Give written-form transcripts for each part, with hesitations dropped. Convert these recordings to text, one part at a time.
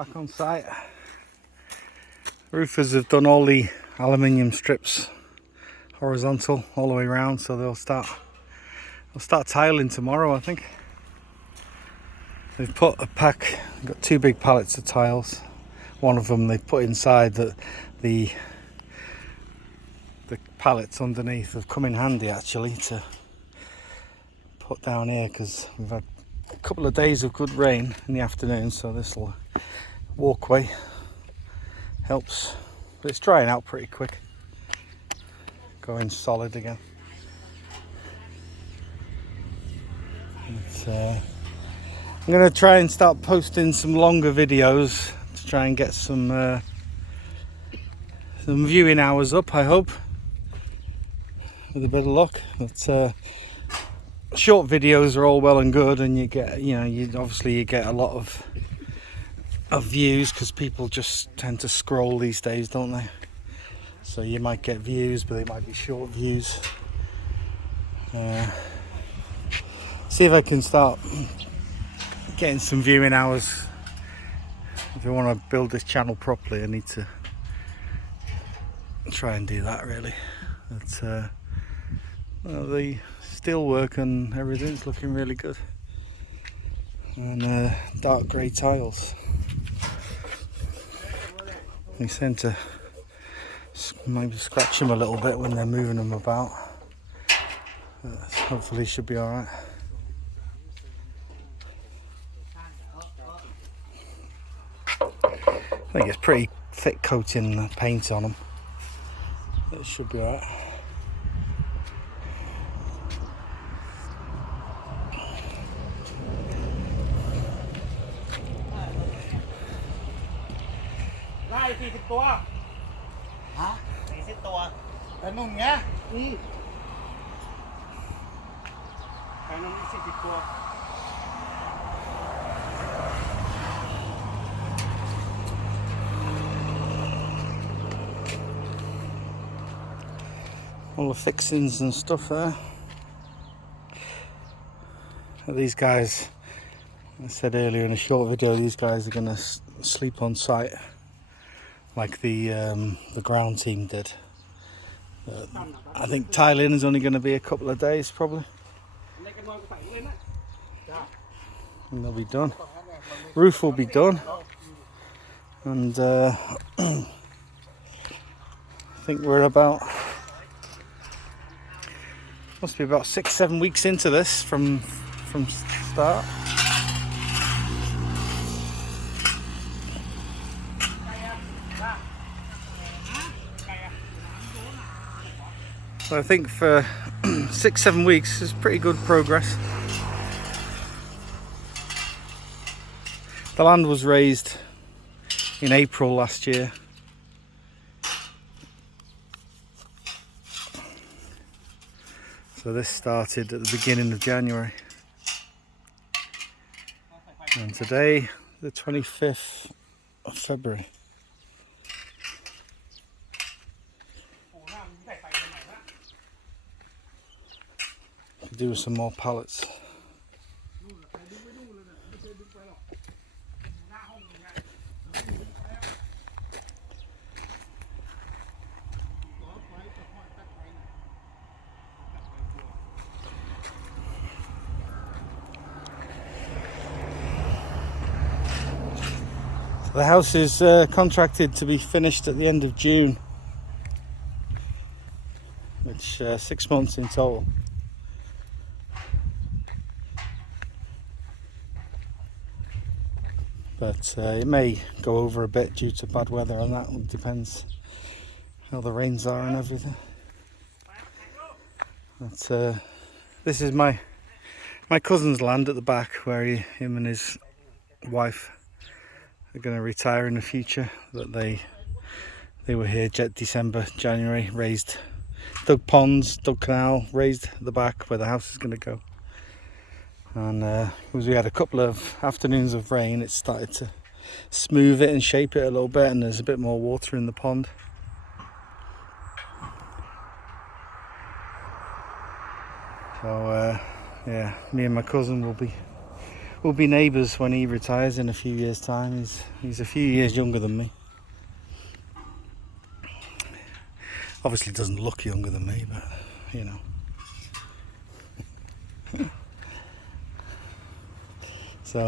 back on site. Roofers have done all the aluminium strips horizontal all the way around, so they'll start tiling tomorrow, I think. They've put a pack, got 2 big pallets of tiles. One of them they've put inside that the pallets underneath have come in handy actually to put down here, because we've had a couple of days of good rain in the afternoon, so this little walkway helps. But it's drying out pretty quick, going solid again. I'm going to try and start posting some longer videos to try and get some viewing hours up, I hope, with a bit of luck. But short videos are all well and good, and you get, you obviously get a lot of views because people just tend to scroll these days, don't they? So you might get views, but they might be short views. See if I can start getting some viewing hours. If I want to build this channel properly, I need to try and do that, really. But well, the steel work and everything's looking really good, and dark grey tiles. They tend to maybe scratch them a little bit when they're moving them about. Hopefully should be alright. I think it's pretty thick coating paint on them. It should be alright. Lai 40 ตัวฮะ40ตัวแต่นุ่มไงแต่นุ่ม40ตัว All the fixings and stuff there. These guys, I said earlier in a short video, these guys are going to sleep on site like the ground team did. I think tiling is only going to be a couple of days probably, and they'll be done. Roof will be done, and I think we're about, must be about 6-7 weeks into this from start. So I think for 6-7 weeks is pretty good progress. The land was raised in April last year. So this started at the beginning of January. And today, the 25th of February. Could do with some more pallets. The house is contracted to be finished at the end of June, which 6 months in total. But it may go over a bit due to bad weather, and that depends how the rains are and everything. But this is my cousin's land at the back, where him and his wife are going to retire in the future. That they were here December, January, dug ponds, dug canal, raised the back where the house is going to go. And because we had a couple of afternoons of rain, it started to smooth it and shape it a little bit, and there's a bit more water in the pond. So yeah, me and my cousin will we'll be neighbours when he retires in a few years' time. He's a few years younger than me. Obviously doesn't look younger than me, but you know. So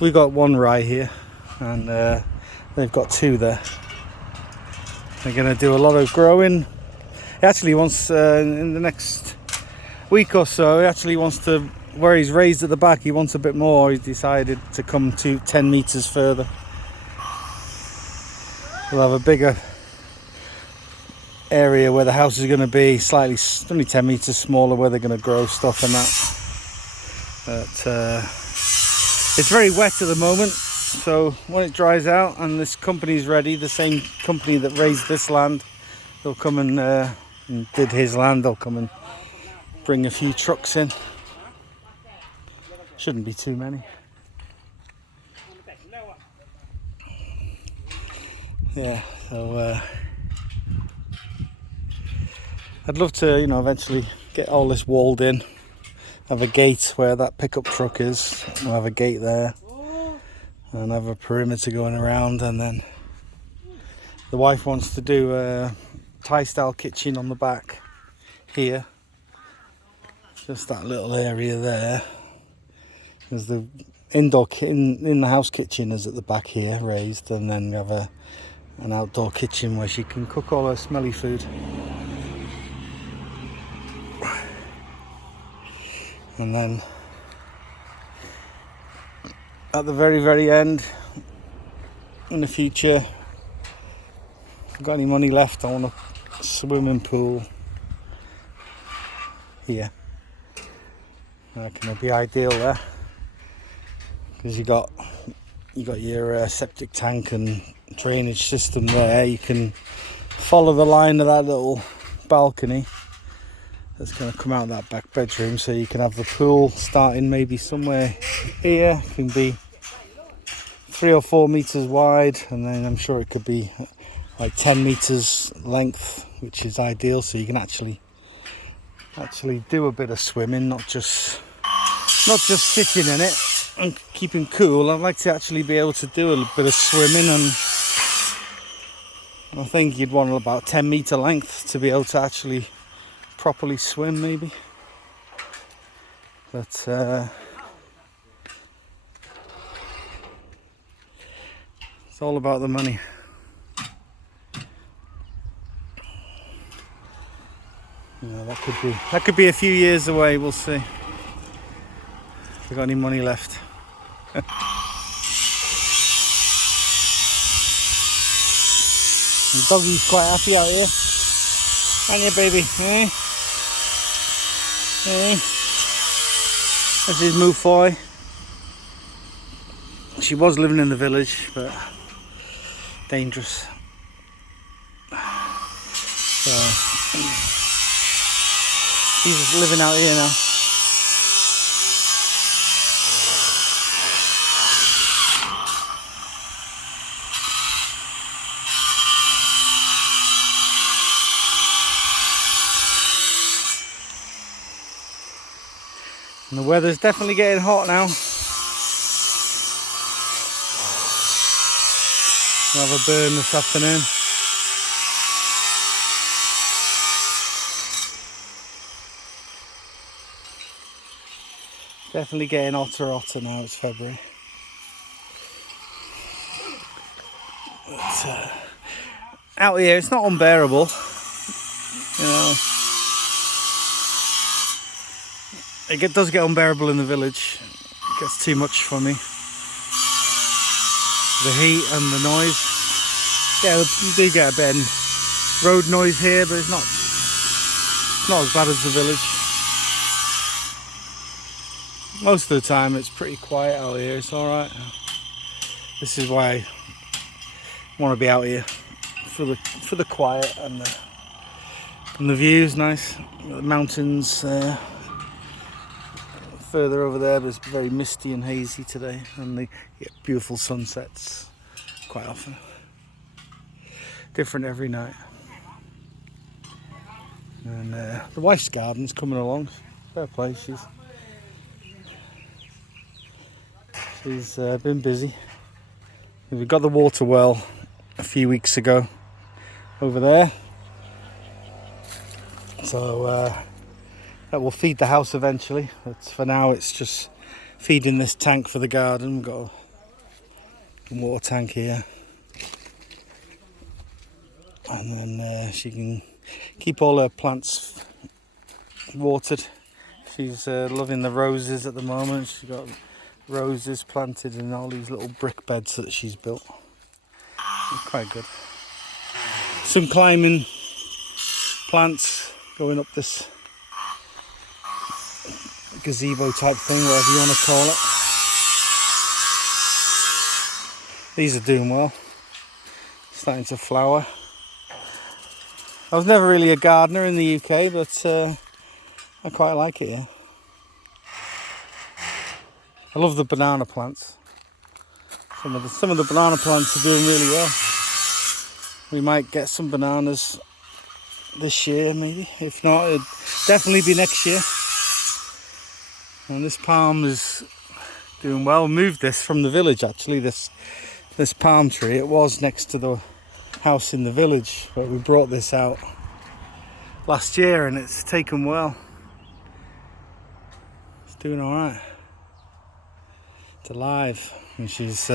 we got one rye here, and they've got two there. They're going to do a lot of growing. He actually wants, in the next week or so, he actually wants to, where he's raised at the back, he wants a bit more. He's decided to come to 10 metres further. We'll have a bigger area where the house is going to be, slightly, only 10 metres smaller, where they're going to grow stuff and that. But it's very wet at the moment, so when it dries out and this company's ready, the same company that raised this land, they'll come and did his land, they'll come and bring a few trucks in. Shouldn't be too many. Yeah, so I'd love to, you know, eventually get all this walled in. Have a gate where that pickup truck is. We'll have a gate there, and have a perimeter going around. And then the wife wants to do a Thai-style kitchen on the back here. Just that little area there. There's the indoor in the house kitchen is at the back here, raised, and then we have an outdoor kitchen where she can cook all her smelly food. And then at the very, very end, in the future, if I've got any money left, I want a swimming pool here. That can be ideal there, because you got your septic tank and drainage system there. You can follow the line of that little balcony that's going to come out of that back bedroom, so you can have the pool starting maybe somewhere here. It can be 3 or 4 meters wide, and then I'm sure it could be like 10 meters length, which is ideal, so you can actually do a bit of swimming, not just sitting in it and keeping cool. I'd like to actually be able to do a bit of swimming, and I think you'd want about 10 meter length to be able to actually properly swim, maybe. But it's all about the money. Yeah, that could be a few years away. We'll see if we've got any money left. The doggy's quite happy out here, aren't you, baby? Eh? Eh? That's his Mufoi. She was living in the village, but dangerous. So he's living out here now. And the weather's definitely getting hot now. We'll have a burn this afternoon. Definitely getting hotter now. It's February. But, out here, it's not unbearable. You know, it does get unbearable in the village. It gets too much for me. The heat and the noise. Yeah, you do get a bit of road noise here, but it's not as bad as the village. Most of the time it's pretty quiet out here. It's alright. This is why I want to be out here, for the quiet and the views. Nice. The mountains further over there, but it's very misty and hazy today, and they get beautiful sunsets quite often. Different every night. And the wife's garden's coming along. Fair play, She's been busy. We got the water well a few weeks ago over there, so that will feed the house eventually, but for now it's just feeding this tank for the garden. We've got a water tank here, and then she can keep all her plants watered. She's loving the roses at the moment. She's got roses planted in all these little brick beds that she's built. It's quite good. Some climbing plants going up this gazebo type thing, whatever you want to call it. These are doing well, starting to flower. I was never really a gardener in the UK, but I quite like it here. I love the banana plants. Some of the banana plants are doing really well. We might get some bananas this year, maybe. If not, it'd definitely be next year. And this palm is doing well. Moved this from the village, actually. This palm tree. It was next to the house in the village, but we brought this out last year, and it's taken well. It's doing all right. It's alive, and she's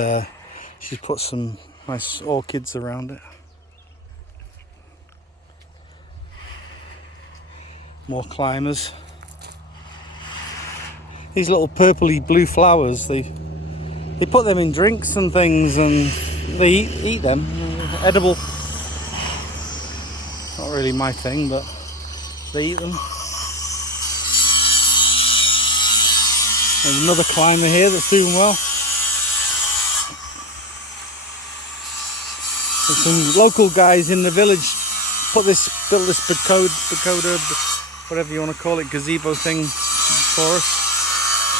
put some nice orchids around it. More climbers. These little purpley blue flowers, they put them in drinks and things, and they eat them. Edible. Not really my thing, but they eat them. There's another climber here that's doing well. There's some local guys in the village built this pagoda, whatever you want to call it, gazebo thing for us.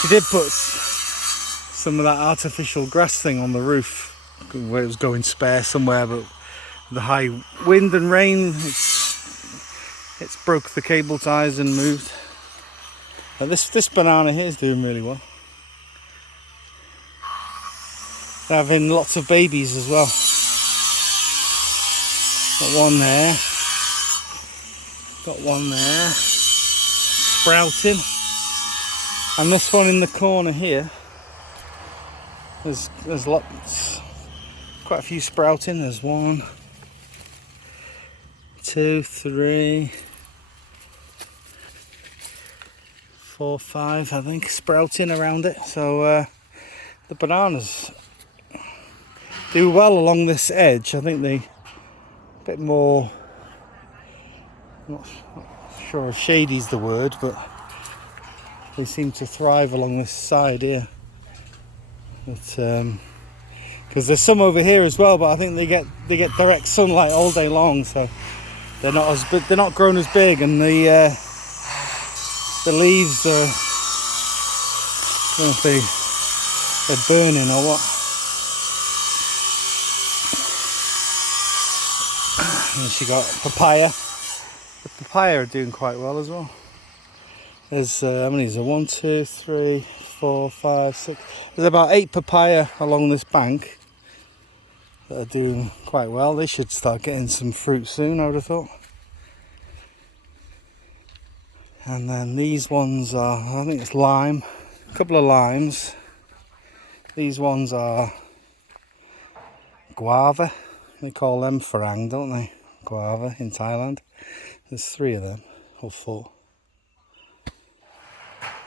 She did put some of that artificial grass thing on the roof where it was going spare somewhere, but the high wind and rain, it's broke the cable ties and moved. But this banana here is doing really well. They're having lots of babies as well. Got one there. Got one there. Sprouting. And this one in the corner here. There's lots. Quite a few sprouting. There's 1, 2, 3, 4, 5, I think, sprouting around it. So the bananas do well along this edge. I think they a bit more, not sure if shady's the word, but they seem to thrive along this side here. But because there's some over here as well, but I think they get direct sunlight all day long, so they're not grown as big, and the leaves are, I don't know if they're burning or what. And she got papaya. The papaya are doing quite well as well. There's how many is there? 1, 2, 3, 4, 5, 6. There's about 8 papaya along this bank that are doing quite well. They should start getting some fruit soon, I would have thought. And then these ones are, I think it's lime, a couple of limes. These ones are guava. They call them farang, don't they? Guava in Thailand. There's 3 of them, or 4.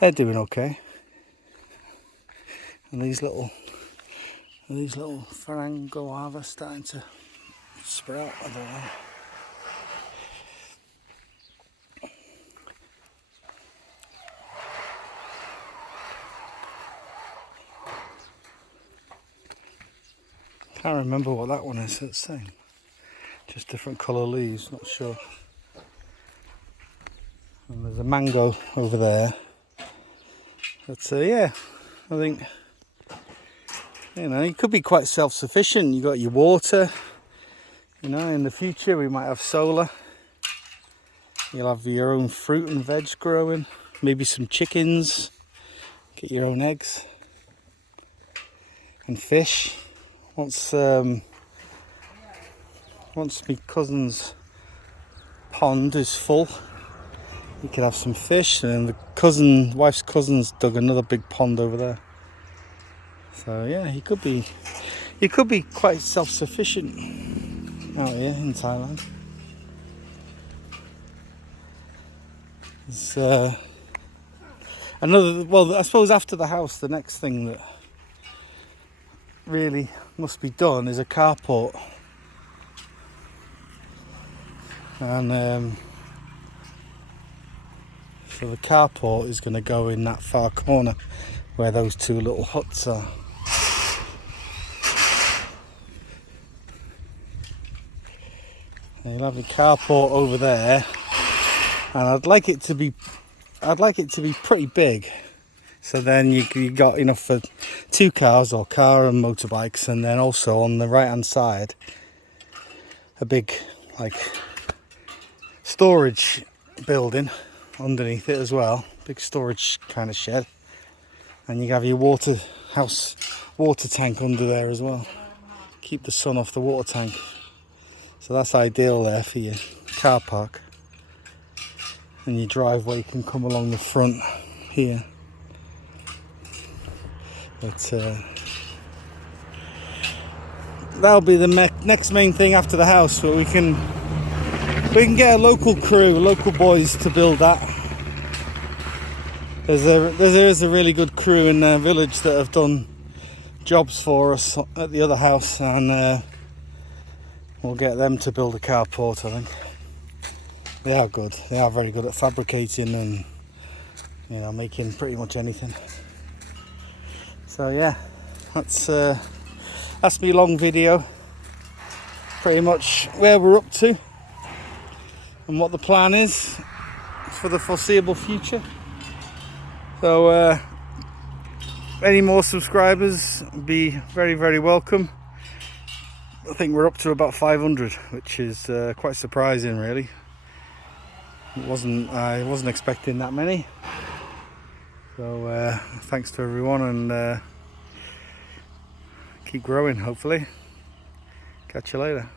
They're doing okay. And these little farang guava starting to sprout. I don't know. Can't remember what that one is. It's the same. Just different colour leaves, not sure. And there's a mango over there. But yeah, I think, you could be quite self-sufficient. You got your water. In the future we might have solar. You'll have your own fruit and veg growing. Maybe some chickens. Get your own eggs. and fish. Once my cousin's pond is full, you could have some fish, and the wife's cousin's dug another big pond over there. So yeah, you could be quite self-sufficient out here in Thailand. It's well, I suppose after the house, the next thing that really must be done is a carport. And so the carport is going to go in that far corner where those two little huts are. And you'll have the carport over there, and I'd like it to be pretty big. So then you got enough for 2 cars, or car and motorbikes, and then also on the right hand side a big storage building underneath it as well, big storage kind of shed, and you have your water tank under there as well. Keep the sun off the water tank. So that's ideal there for your car park, and your driveway can come along the front here. But that'll be the next main thing after the house, but we can get a local crew, local boys to build that. There's a really good crew in the village that have done jobs for us at the other house, and we'll get them to build a carport, I think. They are good. They are very good at fabricating and, you know, making pretty much anything. So yeah, that's my long video. Pretty much where we're up to and what the plan is for the foreseeable future. So any more subscribers would be very, very welcome. I think we're up to about 500, which is quite surprising, really. I wasn't expecting that many. So thanks to everyone, and keep growing, hopefully. Catch you later.